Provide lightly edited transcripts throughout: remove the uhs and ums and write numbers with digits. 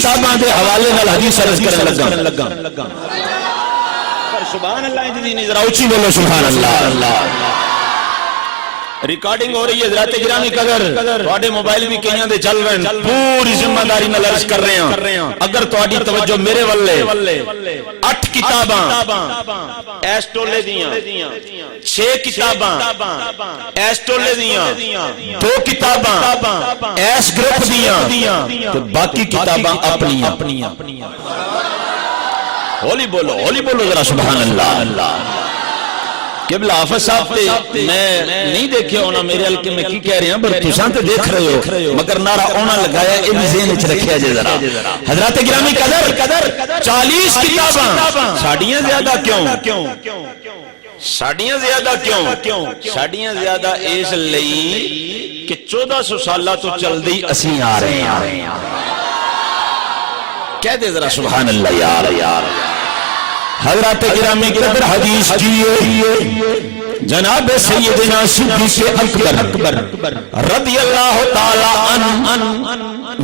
کتاباں دے حوالے نال حدیث عرض کرن لگا سبحان اللہ جی ذرا اونچی بولو سبحان اللہ ریکارڈنگ ہو رہی ہے حضرات گرامی قدر تواڈے موبائل بھی کئیاں دے چل رہے ہیں پوری ذمہ داری نال عرض کر رہے ہیں اگر تواڈی توجہ میرے والے 8 کتاباں ایس ٹولے دیاں 6 کتاباں ایس ٹولے دیاں 2 کتاباں ایس گروپ دیاں تے باقی کتاباں اپنیاں ہولی بولو ذرا سبحان اللہ قبلہ حافظ صاحب تے میں نہیں دیکھیا ہونا میرے حلقے میں کی کہہ رہے ہیں پر تساں تے دیکھ رہے ہو مگر نعرہ اونا لگایا اے بھی ذہن وچ رکھیا جے ذرا حضرات گرامی قدر 40 کتاباں ساڈیاں زیادہ کیوں ساڈیاں زیادہ اس لئی کہ 1400 سالہ تو چل دی اسی آ رہے ہیں کہہ دے ذرا سبحان اللہ یار حضرات گرامی قدر حدیث کیے جناب سیدنا صدیق اکبر رضی اللہ تعالی عنہ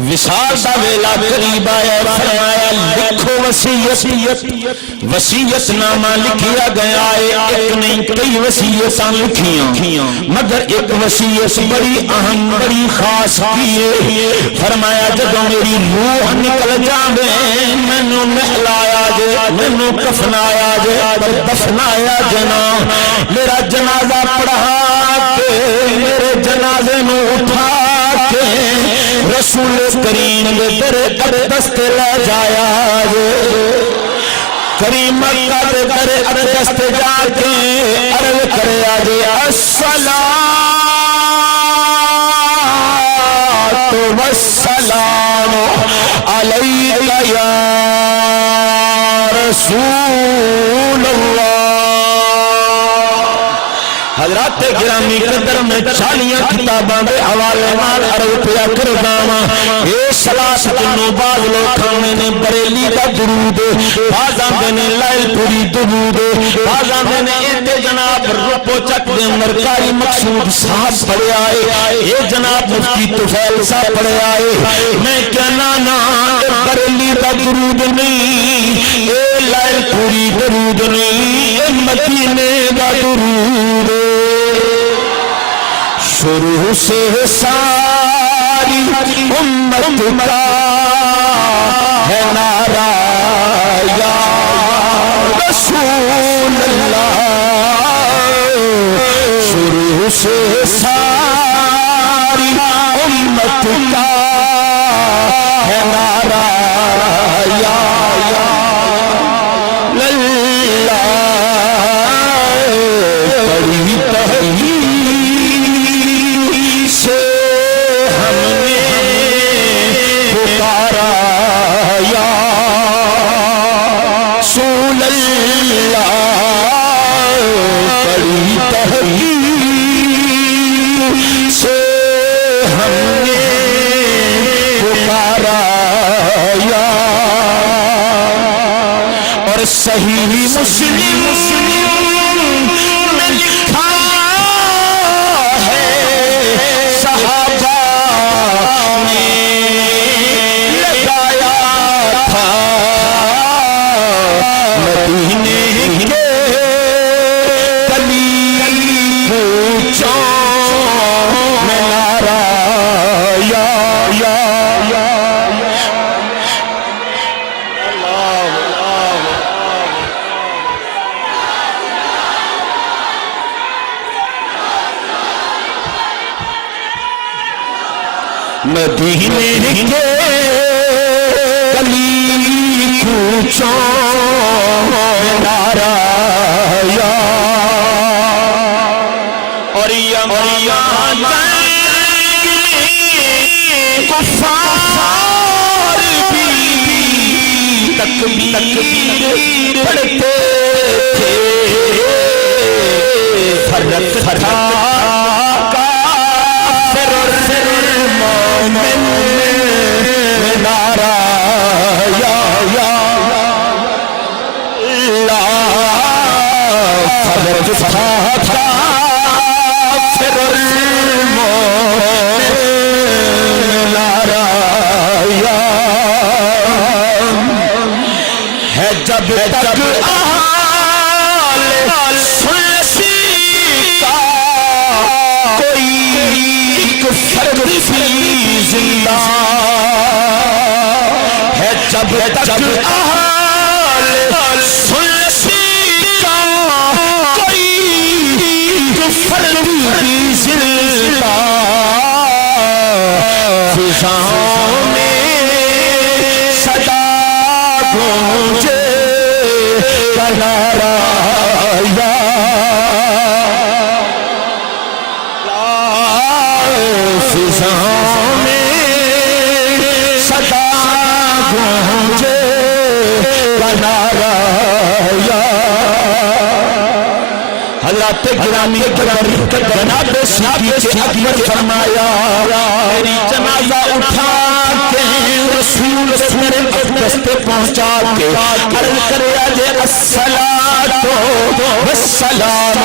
وصال دا ویلا قریب آیا فرمایا لکھو وصیت نامہ لکھیا گیا ہے ایک نہیں کئی وصیتاں لکھیاں مگر ایک وصیت بڑی اہم بڑی خاص کیے فرمایا جدو میری روح نکل جاوے مینوں نہلایا جے مینوں کفنایا جے دفنایا جنا میرا جنازہ پڑھا کے میرے جنازے نو اٹھا کے رسول کریم دے در اقدس تے لے جایا جے کریم مکہ دے در اقدس تے جا کے عرض کریا جے الصلاۃ والسلام علیک یا رسول اللہ حضرات گرامی قدر میں 40 کتاباں دے حوالے نال عرض پیا کردا ہاں اے صلاۃ جنوں بعض لوگ کھانے نے بریلی دا درود بعض آندے نے لائل پوری درود بعض آندے نے اتے جناب رپو چک دے اندر قاری مقصود صاحب پڑھیا ہے اے جناب مفتی طفیل صاحب پڑھیا ہے میں کہنا نا بریلی دا درود نہیں اے لائل پوری درود نہیں اے مدینے دا درود شروع سے ساری امت کا ہے نعرہ یا رسول اللہ شروع سے ساری امت کا ہے نعرہ یا صحیح مسلم میں لکھا ہے صحابہ نے لگایا تھا مدینے کے گلی کوچوں میں نعرہ یا مدینے کے گلی کوچوں میں نعرہ یا اور یمان کفار بھی تکبیر پڑھتے تھے فرق تھا نعرہ یا اللہ فرج تھا پھر نعرہ یا جب تک اہل سنتی کا کوئی فردی کی زندہ فضاؤں میں صدا گونجے کنارا یا فضاؤں میں صدا گونجے کنارا یا حضرات گرامی جناب صدیق اکبر فرمایا میری جنازہ اٹھا کے رسول میرے اقدس پہ پہنچا کے عرض کرے اجے الصلاۃ والسلام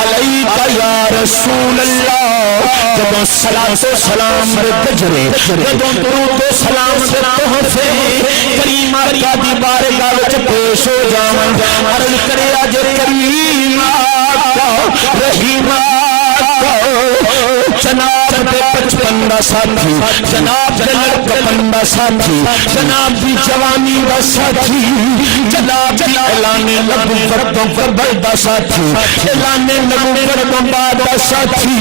علیک یا رسول اللہ جب صلاۃ و سلام گجرے جب درود و سلام دے تحفے کریم آقا دی بارگاہ وچ پیش ہو جاواں عرض کرے اجے کریم رحیم جناب دے 55 دا ساتھی جناب دے لڑکپن دا ساتھی جناب دی جوانی دا ساتھی جناب دی اعلان نبوت تو قبل دا ساتھی اعلان نبوت تو بعد دا ساتھی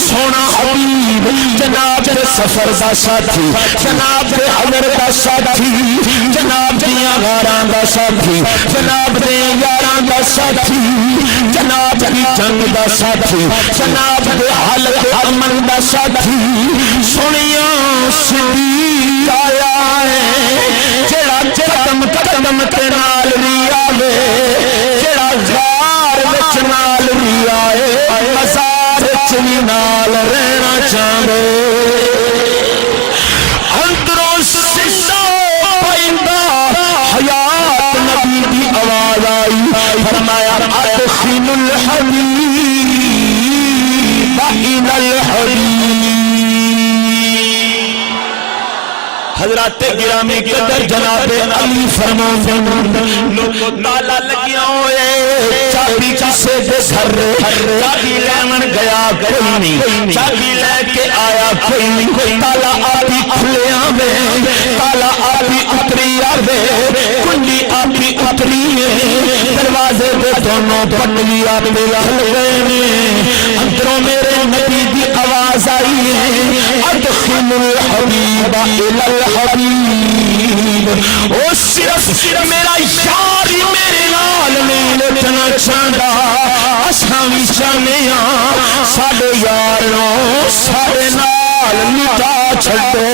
سونا حبیب جناب دے سفر دا ساتھی جناب دے حضر دا ساتھی جناب دیاں غاراں دا ساتھی جناب دے یاراں دا ساتھی جناب دی جنگ دا ساتھی جناب دے حالت امن دا ساتھی سنیا صدیق آیا ہے جڑا قدم قدم تے نال بھی آوے جڑا غار وچ نال بھی آئے مزار وچ بھی نال رہنا چاہے اندروں زندہ پیندا حیات نبی دی آواز آئی فرمایا ادخل الحبیب الى الحبیب حضرات گرامی قدر جناب علی فرماتے لوگوں تالا لگیا ہوئے چابی کسے دے گھر چابی لیمن گیا کوئی نہیں چابی لے کے آیا کوئی نہیں تالا آبی کھلے آوے تالا آبی اتری آوے کنڈی آبی اتری ہے دروازے دے دونوں پٹلی آبی کھل گئے اندروں میرے نبی دی آواز آئی ہے ادخل الحبیب الى الحبیب او صرف میرا یار ہی میرے نال نہیں لٹنا چاہتا اساں وی چاہنے ہاں ساڈے یار نوں ساڈے نال لٹا چھڈو